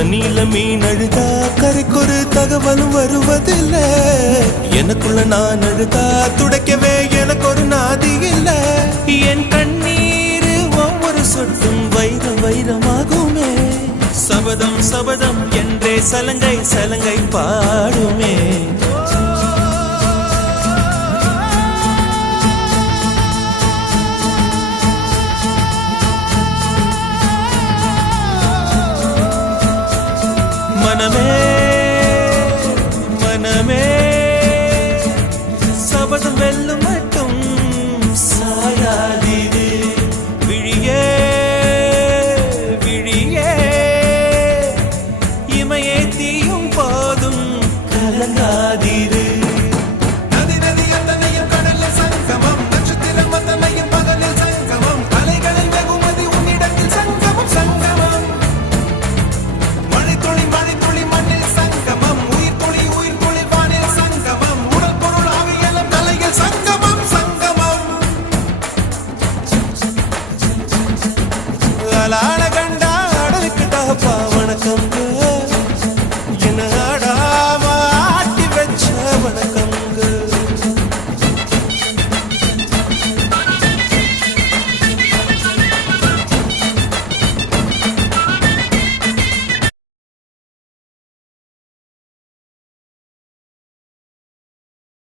தண்ணியில மீன் அழுதா கரைக்கொரு தகவலும் வருவதில்லை. எனக்குள்ள நான் அழுதா துடைக்கவே எனக்கு ஒரு நாதி இல்லை. என் கண்ணீர் ஒவ்வொரு சொட்டும் வைரம் வைரமாகுமே. சபதம் சபதம் என்றே சலங்கை சலங்கை பாடுமே. மனமே